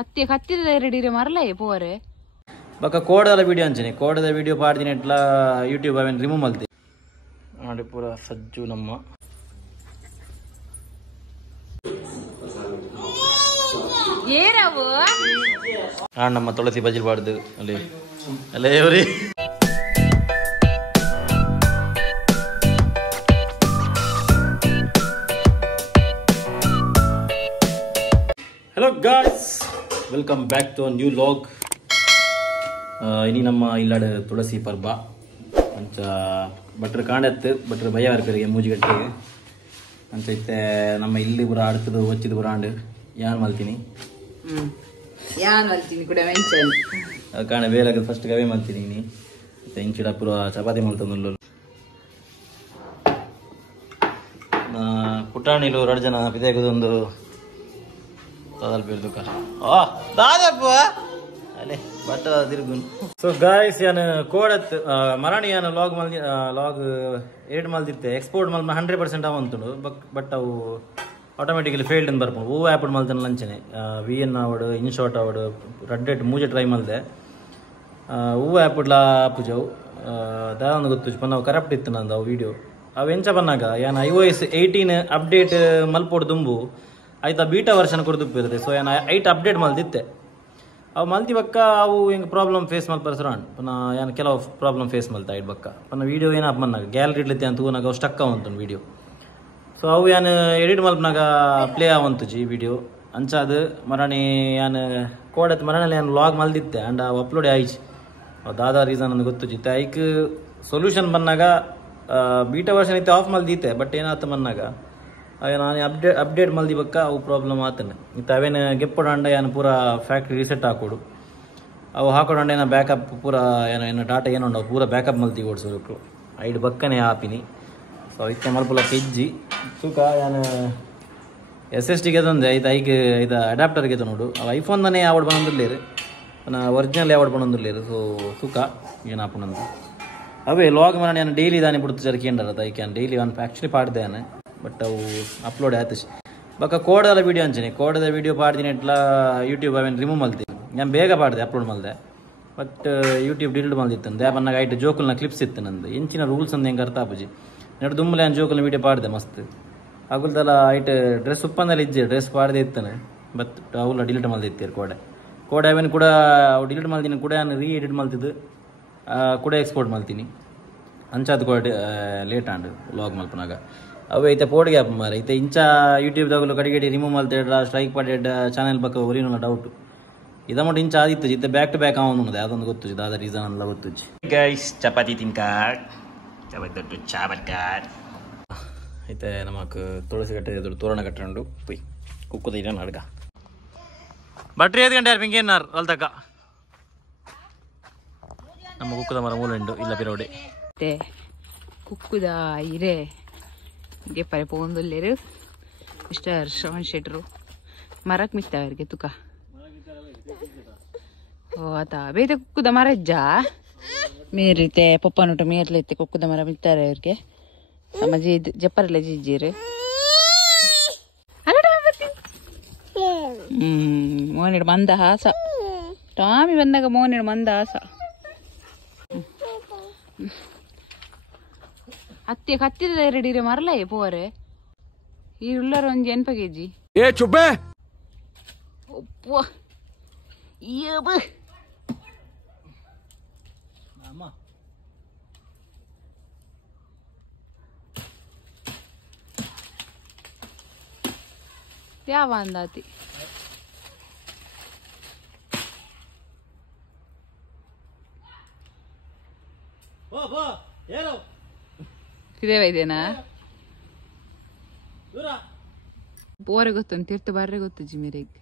ಅತ್ತೆ ಕತ್ತಿದ ರೆಡಿ ಮರಲ ಪೋರೆ ಬಕ್ಕ ಕೋಡದ ವಿಡಿಯೋ ಅಂಚನೆ ಕೋಡದ ವಿಡಿಯೋ ಪಾಡ್ದಿನ ಇಟ್ಲ ಯೂಟ್ಯೂಬ್ ಅವೇನು ರಿಮೂವ್ ಮಲ್ತಿ ನೋಡಿ ಪೂರ ಸಜ್ಜು ನಮ್ಮ ಏರವು ನಮ್ಮ ತುಳಸಿ ಬಜಿಲ್ ಪಾಡ್ದು ಅಲ್ಲಿ ಅಲ್ಲೇ ಇವ್ರಿ hello guys welcome back to new vlog ಇನಿ ನಮ್ಮ ಇಲ್ಲಾಡ ತುಳಸಿ ಪರ್ಬ ಅಂಚ ಭಟ್ರು ಕಾಂಡತ್ತು ಭಟ್ರು ಭಯ ಬರ್ಕರಿಗೆ ಮೂಜಿಗಟ್ಟಿಗೆ ಅಂಚ ಇತ್ತೆ ನಮ್ಮ ಇಲ್ಲಿ ಬುರ ಅಡ್ಕದು ಒಚ್ಚಿದ ಬುರಾಂಡು ಯಾನ್ ಮಲ್ತೀನಿ ಕೂಡ ಮೆನ್ಷನ್ ಕಾಣ ಬೇಲಾಗ ಫಸ್ಟ್ ಗವೆ ಮಲ್ತೀನಿ ನೀ ಮತ್ತೆ ಇಂಚಿಡ ಪುರ ಚಪಾತಿ ಮಲ್ತಂದು ಪುಟಾಣಿಲು 2 ಜನ ಪಿದೆಗೊಂದು ಸೊ ಗಾಯ್ಸ್ ಯಾನ್ ಕೋಡತ್ ಮರಾಣಿ ಯಾನ್ log edit ಮಲ್ದಿತ್ತೆ export Mal 100% ಅವಂತುಂಡು but ಅವು ಆಟೋಮೆಟಿಕಲಿ ಫೇಲ್ಡ್ ಅಂತ ಬರ್ಕೊಂಡು ಹೂವು ಆ್ಯಪ್ ಮಲ್ತನ ಲಂಚನೆ VN ಅವಡು ಇನ್ಶಾಟ್ ಅವಡು ರಡ್ಡೆಟ್ ಮೂಜೆ ಟ್ರೈ ಮಲ್ದೆ ಹೂವು ಆ್ಯಪ್ಡ್ಲ ಪೂಜವು ದಾದೊಂದು ಗೊತ್ತು ಪನ್ನ ಅವು ಕರಪ್ಟ್ ಇತ್ತು ನಂದು ಅವು ವೀಡಿಯೋ ಅವು ಎಂಚ ಬಂದಾಗ ಯಾನ್ iOS 18 ಅಪ್ಡೇಟ್ ಮಲ್ಪೋಡು ತುಂಬು ಆಯ್ತಾ ಬೀಟಾ ವರ್ಷನ್ ಕೊಡ್ದುಪ್ಪಿರುತ್ತೆ ಸೊ ಏನು 8 ಅಪ್ಡೇಟ್ ಮಲ್ದಿತ್ತೆ ಅವು ಮಲ್ತಿ ಬಕ್ಕ ಅವು ಹೆಂಗೆ ಪ್ರಾಬ್ಲಮ್ ಫೇಸ್ ಮಲ್ಪರ್ಸ್ರಾಂಡ್ ಪುನಃ ಏನು ಕೆಲವು ಪ್ರಾಬ್ಲಮ್ ಫೇಸ್ ಮಲ್ತಾ ಇಡ್ ಬಕ್ಕ ಪನ್ನ ವೀಡಿಯೋ ಏನಪ್ಪ ಮನ್ನಾಗ ಗ್ಯಾಲರಿ ಇಡ್ಲತ್ತೆ ಅಂತ ನಾಗ ಅವು ಸ್ಟಕ್ ಅವಂತು ವೀಡಿಯೋ ಸೊ ಅವು ಏನು ಎಡಿಟ್ ಮಲ್ಪನಾಗ ಪ್ಲೇ ಆವಂತು ಜಿ ವೀಡಿಯೋ ಅಂಚಾದ ಮರಣಿ ಏನು ಕೋಡತ್ ಮರಣಲ್ಲಿ ಏನು ಲಾಗ್ ಮಲ್ದಿತ್ತೆ ಆ್ಯಂಡ್ ಅವು ಅಪ್ಲೋಡ್ ಆಯ್ಚಿ ದಾದಾ ರೀಸನ್ ನನಗೆ ಗೊತ್ತು ಜಿತ್ತೆ ಐಕ್ ಸೊಲ್ಯೂಷನ್ ಬಂದಾಗ ಬೀಟಾ ವರ್ಷನ್ ಇತ್ತೆ ಆಫ್ ಮಲ್ದಿತ್ತೆ ಬಟ್ ಏನಾಯ್ತು ಮನ್ನಾಗ ನಾನು ಅಪ್ಡೇಟ್ ಮಲ್ದಿ ಬಕ್ಕ ಅವು ಪ್ರಾಬ್ಲಮ್ ಆತನೆ ಮತ್ತು ಅವೇನು ಗೆಪ್ಪೊಡಂಡ ಏನು ಪೂರ ಫ್ಯಾಕ್ಟ್ರಿ ರೀಸೆಟ್ ಹಾಕೋಡು ಅವು ಹಾಕೊಡಂಡ ಏನೋ ಬ್ಯಾಕಪ್ ಪೂರ ಏನು ಡಾಟಾ ಏನೋ ಪೂರ ಬ್ಯಾಕಪ್ ಮಲ್ತಿ ಓಡಿಸೋರು ಐಡ್ ಬಕ್ಕನೆ ಆಪಿನಿ ಸೊ ಇದಕ್ಕೆ ಮಲ್ಪುಲ ಕೆಜ್ಜಿ ತೂಕ ಏನು SSD ಅದೊಂದು ಐದು ಇದು ಅಡಾಪ್ಟರ್ಗೆ ನೋಡು ಅವು ಐಫೋನ್ದನೇ ಯಾವಡ್ ಬಂದಿಲ್ಲೇರು ಒರಿಜಿನಲ್ ಯಾವಡ್ ಬಂದಿಲ್ಲೇರು ಸೊ ತೂಕ ಏನಾಪನಂದು ಅವೇ ಲಾಗ್ ಮನೆ ನಾನು ಡೈಲಿ ದಾನಿ ಬಿಡ್ತು ಜರ್ಕೇಂಡರ ಐಕೆ ಡೈಲಿ ಒಂದು ಆ್ಯಕ್ಚುಲಿ ಪಾಡ್ದೇನೆ ಬಟ್ ಅವು ಅಪ್ಲೋಡ್ ಆಯ್ತು ಬಕ್ಕ ಕೋಡದ ವಿಡಿಯೋ ಅಂಚನೆ ಕೋಡದ ವಿಡಿಯೋ ಪಾಡ್ದಿನ ಇಟ್ಲ ಯೂಟ್ಯೂಬ್ ಅವೇನು ರಿಮೂವ್ ಮಲ್ತೀನಿ ನಾನು ಬೇಗ ಪಾಡ್ದೆ ಅಪ್ಲೋಡ್ ಮಲ್ದೆ ಬಟ್ ಯೂಟ್ಯೂಬ್ ಡಿಲೀಟ್ ಮಲ್ದಿತ್ತು ದ್ಯಾಪನ್ನಾಗ ಐಟು ಜೋಕಲ್ನ ಕ್ಲಿಪ್ಸ್ ಇತ್ತು ನಂದು ಇಂಚಿನ ರೂಲ್ಸ್ ಅಂದು ಹೆಂಗೆ ಅರ್ಥ ಆಪುಜಿ ನೆಡು ದುಮ್ಮಲೆ ನಾನು ಜೋಕಲ್ನ ವೀಡಿಯೋ ಪಾಡ್ದೆ ಮಸ್ತ್ ಅಗುಲ್ದಲ್ಲ ಐಟು ಡ್ರೆಸ್ ಉಪ್ಪಂದಲ್ಲಿ ಇಜ್ಜೆ ಡ್ರೆಸ್ ಪಾಡ್ದೆ ಇತ್ತಾನೆ ಬಟ್ ಅವಲ್ಲ ಡಿಲೀಟ್ ಮಲ್ದಿತ್ತೀರಿ ಕೋಡೆ ಅವೇನು ಕೂಡ ಅವು ಡಿಲೀಟ್ ಮಲ್ತೀನಿ ಕೂಡ ನಾನು ಎಡಿಟ್ ಮಲ್ತಿದ್ದು ಕೂಡ ಎಕ್ಸ್ಪೋರ್ಟ್ ಮಲ್ತೀನಿ ಅಂಚಾದ ಕೂಡ ಲೇಟ್ ಆಂಡು ಲಾಗ್ ಮಲ್ಪನಾಗ ಅವು ಐತೆ ಪೋಡ್ಗೆ ಆಪ್ ಮಾರ ಐತೆ ಇಂಚ ಯೂಟ್ಯೂಬ್ದಾಗಲು ಕಡಿಗಡಿ ರಿಮೂವ್ ಮಲ್ತೇಡ್ರ ಸ್ಟ್ರೈಕ್ ಪಡೆಡ್ ಚಾನೆಲ್ ಪಕ್ಕ ಒರಿನಲ್ಲ ಡೌಟು ಇದ ಮಟ್ಟ ಇಂಚ ಆದಿತ್ತು ಇತ್ತೆ ಬ್ಯಾಕ್ ಟು ಬ್ಯಾಕ್ ಅವನು ಅದೊಂದು ಗೊತ್ತು ಅದ ರೀಸನ್ ಅಲ್ಲ ಗೊತ್ತು ಗೈಸ್ ಚಪಾತಿ ತಿನ್ಕಾಡ್ ಚಪಾತಿ ಚಾವಲ್ಕಾಡ್ ಐತೆ ನಮಕ್ ತುಳಸಿ ಕಟ್ಟೆ ಎದುರು ತೋರಣ ಕಟ್ಟಂಡು ಪುಯ್ ಕುಕ್ಕದ ಇಡ ನಡ್ಗ ಬಟ್ರಿ 5 ಗಂಟೆ ಯಾರು ಹಿಂಗೇನಾರು ಅಲ್ತಕ್ಕ ನಮ್ಮ ಕುಕ್ಕದ ಮರ ಮೂಲಂಡು ಇಲ್ಲ ಪಿರೋಡಿ ಕುಕ್ಕುದ ಇರೆ ಗೆಪ್ಪರೆ ಪೋಂದುಲ್ಲೇರು ಮಿಸ್ಟರ್ ಶ್ರವಣ್ ಶೆಟ್ರು ಮರಕ್ ಮಿತ್ತವರಿಗೆ ತುಕ ಓ ಆತ ಬೇತೆ ಕುಕ್ಕುದ ಮರಜ್ಜ ಮೇರಿತೆ ಪಪ್ಪನೂಟ ಮೇರ್ಲೈತೆ ಕುಕ್ಕುದ ಮರ ಮಿತ್ತಾರೆ ಅವ್ರಿಗೆ ನಮ್ಮ ಜಪ್ಪರಲ್ಲ ಜಿಜ್ಜೀರು ಮೋನಿಡು ಮಂದ ಹಾಸ ಟಾಮಿ ಬಂದಾಗ ಮೋನಿಡು ಮಂದ ಹಾಸ ಅತ್ತೆ ಕತ್ತಿದ ರೆಡಿ ಮರಲ ಪೋರೆ ಈ ಉಳ್ಳರ ಒಂಜಿ ಎನ್ಪ ಕೆಜಿ ಏ ಚುಬ್ಬೆ ಒಪ್ಪ ಯಬ ಅಮ್ಮ ಯಾವ ಅಂದಾತಿ ಇದೇ ಇದೇನಾ ಬೋರೆ ಗೊತ್ತು ತೀರ್ಥ ಬಾರ್ರೆ ಗೊತ್ತು ಜಿಮಿರೆಗ್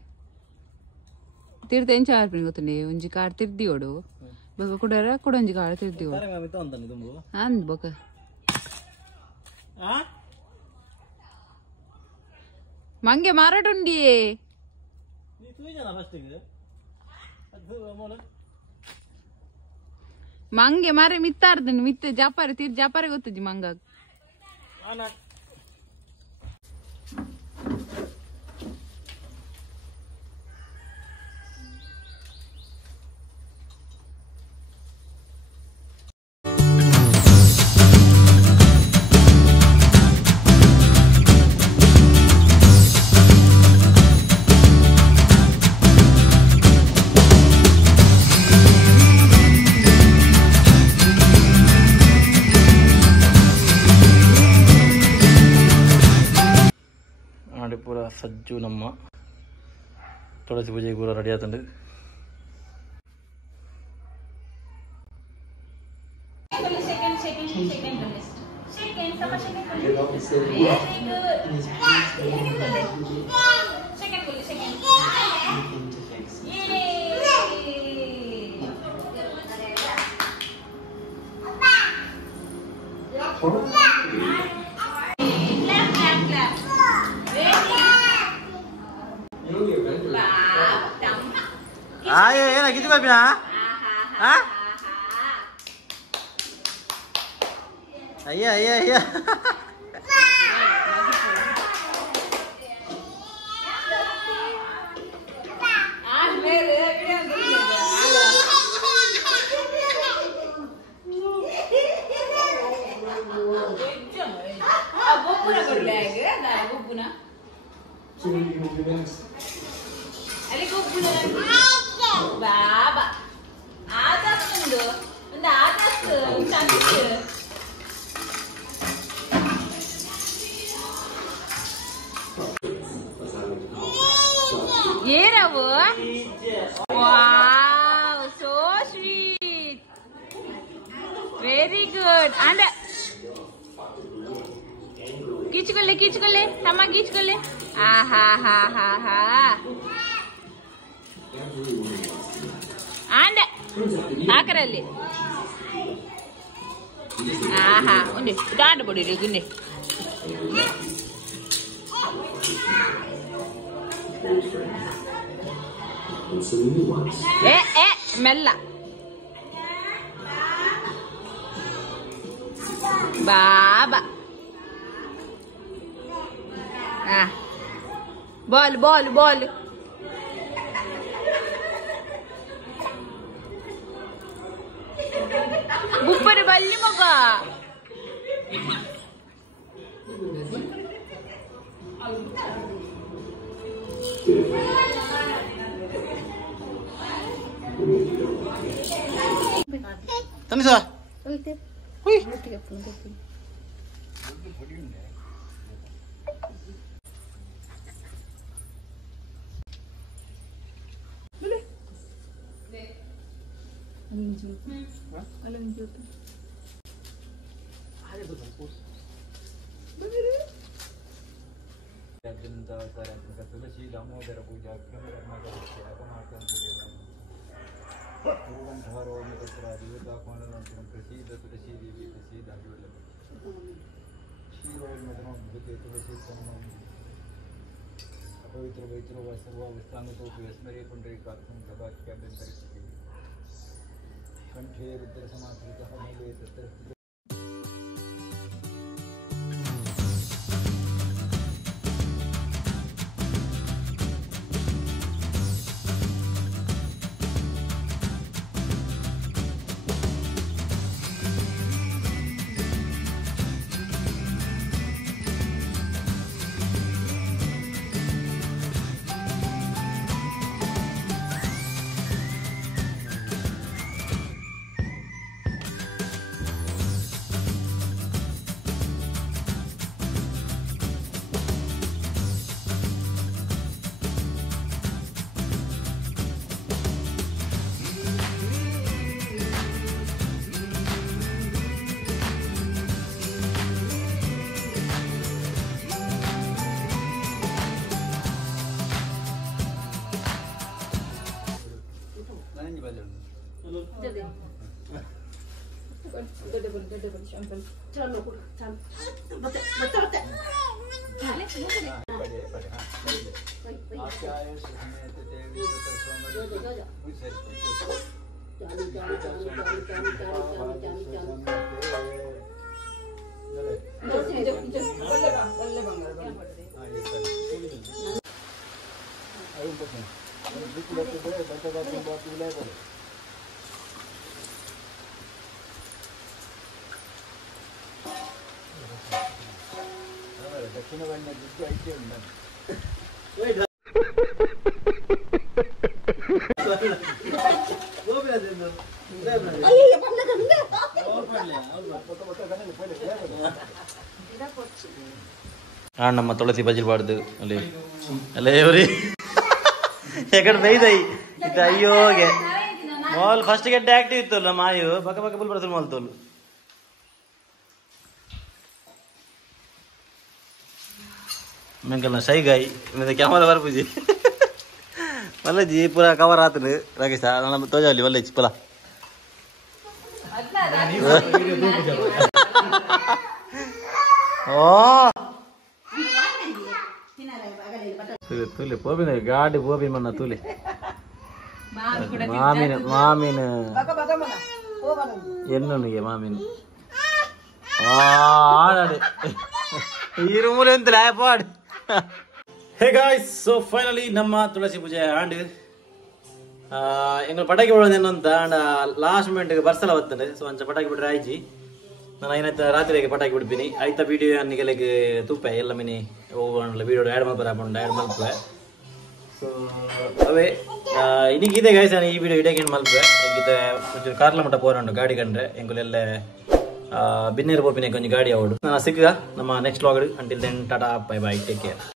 ತೀರ್ಥ ಎಂಚ ಆರ್ಪಿನ ಗೊತ್ತುಂಡೆ ಒಂಜಿ ಕಾರ್ ತಿರ್ದಿ ಓಡು ಬೊಕ ಕುಡರ ಕುಡೊಂಜಿ ಕಾರ್ ತಿರ್ದಿ ಓಡು ಅಂದ್ ಬೊಕ ಮಂಗೆ ಮಾರಾಟುಂಡಿಯೇ ಮಂಗೆ ಮಾರೆ ಮಿತ್ತಾರ್ದನು ಮಿತ್ತ ಜಾಪಾರೆ ತೀರ್ ಜಾಪಾರೆ ಗೊತ್ತಜ್ಜಿ ಮಂಗ ಪೂರ ಸಜ್ಜು ನಮ್ಮ ತುಳಸಿ ಪೂಜೆಗೆ ಪೂರ ರೆಡಿ ಆತಂಡು. ಏನ ಕಿತ್ತು ಬಾಬಿನ ಅಯ್ಯ ಅಯ್ಯ ಅಯ್ಯ ಬಾಬಾ ಆದಷ್ಟು ಒಂದು ಆದಷ್ಟು ಏನವು wow so sweet very good ಅಂದ ಕಿಚ್ಕೊಳ್ಳೆ ತಮ್ಮ ಕಿಚ್ಕೊಳ್ಳೆ ಆಹಾ ಹಾ ಹಾ ಹಾ ಆಂಡ ಹಾಕರಲ್ಲಿ ಆಹಾ ಉಂಡೆ ದಾಂಡ ಬಡಿರಿ ಗುಂಡೆ ಏ ಮೆಲ್ಲ ಬಾಬಾ ಬಾಲ್ ಬಾಲ್ ಬಾಲ್ ಬುಪ್ಪರ ಬಲ್ಲಿ ಮಗ ತನಿಸ ತುಳಸಿ ದಾಮೋದರ ಪೂಜಾ ಪ್ರಸೀದ ತುಳಸಿ ದೇವಿ ಪ್ರಸೀದ ಕ್ಷೀರೋನ್ಮತಮದ್ಭುತೆ ತುಳಸಿ ಅಪವಿತ್ರ ವೈತ್ರೋ ಸರ್ವಾವಸ್ಥಾನತೋಪಿ ವಿಸ್ಮರೇ ಪುಂಡರೀಕಾರ್ಥಂ ಗವಾಕ್ಯಾಭ್ಯಂತರಿಸುತ್ತೆ ಕಂಠೇ ರುದ್ರ ಸಮಾಧೃತಃ ಮೂಲೆ ತತ್ರ ದಕ್ಷಿಣ ಬಣ್ಣ ದುಡ್ಡು ಐತೆ ಉಂಟು ನಮ್ಮ ತುಳಸಿ ಬಜಿಲ್ ಬಾರ್ದು ಅಲ್ಲಿ ಅಲ್ಲೇ ಇವ್ರಿ ಯಾಕಡೆ ಬೈದೈ ಇದು ಅಯ್ಯೋಗೆ ಮಾಲ್ ಫಸ್ಟ್ ಗೆಡ್ಡೆ ಆಕ್ಟಿವ್ ಇತ್ತು ಅಲ್ಲ ಮಾಯು ಬಕ ಬಕ ಬುಲ್ ಬರ್ಸಲ್ ಮಾಲ್ ತೋಲು ಮೆಂಕಲ್ನ ಶೈ ಗಾಯಿ ಕ್ಯಾಮರಾ ಬರ್ಪುಜಿ ಮಲ್ಲಜಿ ಪೂರ ಕವರ್ ಆತನು ರಾಕೇಶ ನಮ್ಮ ತೋಜಾಲಿ ಮಲ್ಲಜಿ ಪುಲ ಓ ತುಲಿ ಪೋಬಿನ ಗಾಡಿ ಪೋಬಿ ಮನ್ನ ತುಲಿ ಮಾಮಿನ ಎನ್ನೊನಿಗೆ ಮಾಮಿನ ಆಡಾಡಿ ಈ ರೂಮಲ್ಲಿ ಎಂತ ಪಾಡಿ ಹೇ ಗಾಯ್ಸ್ ಸೊ ಫೈನಲಿ ನಮ್ಮ ತುಳಸಿ ಪೂಜೆ ಆಂಡ್ ಎಂಗಳು ಪಟಾಕಿ ಬಿಡೋದು ಅಂತ ಆಂಡ ಲಾಸ್ಟ್ ಮೂಮೆಂಟ್ಗೆ ಬರ್ಸಲ ಬರ್ತದೆ ಸೊ ಅಂಚ ಪಟಾಕಿ ಬಿಡ್ರೆ ಆಯ್ಜಿ ನಾನು ಐನತ್ತ ರಾತ್ರಿಗೆ ಪಟಾಕಿ ಬಿಡ್ತೀನಿ ಐತ ವಿಡಿಯೋ ಅನ್ನಿಗೆಲೆಗೆ ತುಪ್ಪೆ ಎಲ್ಲ ಮಿನಿ ಹೋಗೋಣ ವಿಡಿಯೋ ಆ್ಯಡ್ ಮಾಡ್ಬಾರ ಆ್ಯಡ್ ಮಲ್ಪೆ ಸೊ ಅವೇ ಇನ್ನಿಗಿದೆ ಗಾಯ್ಸ್ ನಾನು ಈ ವಿಡಿಯೋ ಇಡಕ್ಕೆ ಮಲ್ಪೆ ಹೆಂಗಿದೆ ಒಂಚೂರು ಕಾರ್ಲ ಮಟ್ಟ ಪೋರಾಂಡು ಗಾಡಿ ಕಂಡ್ರೆ ಎಂಗುಲೆಲ್ಲ ಬಿನ್ನೇರು ಪೋಪಿನ ಕೊಂಚ ಗಾಡಿ ಅವಡು ನಾನು ಸಿಕ್ಕ ನಮ್ಮ next vlog until then tata bye bye take care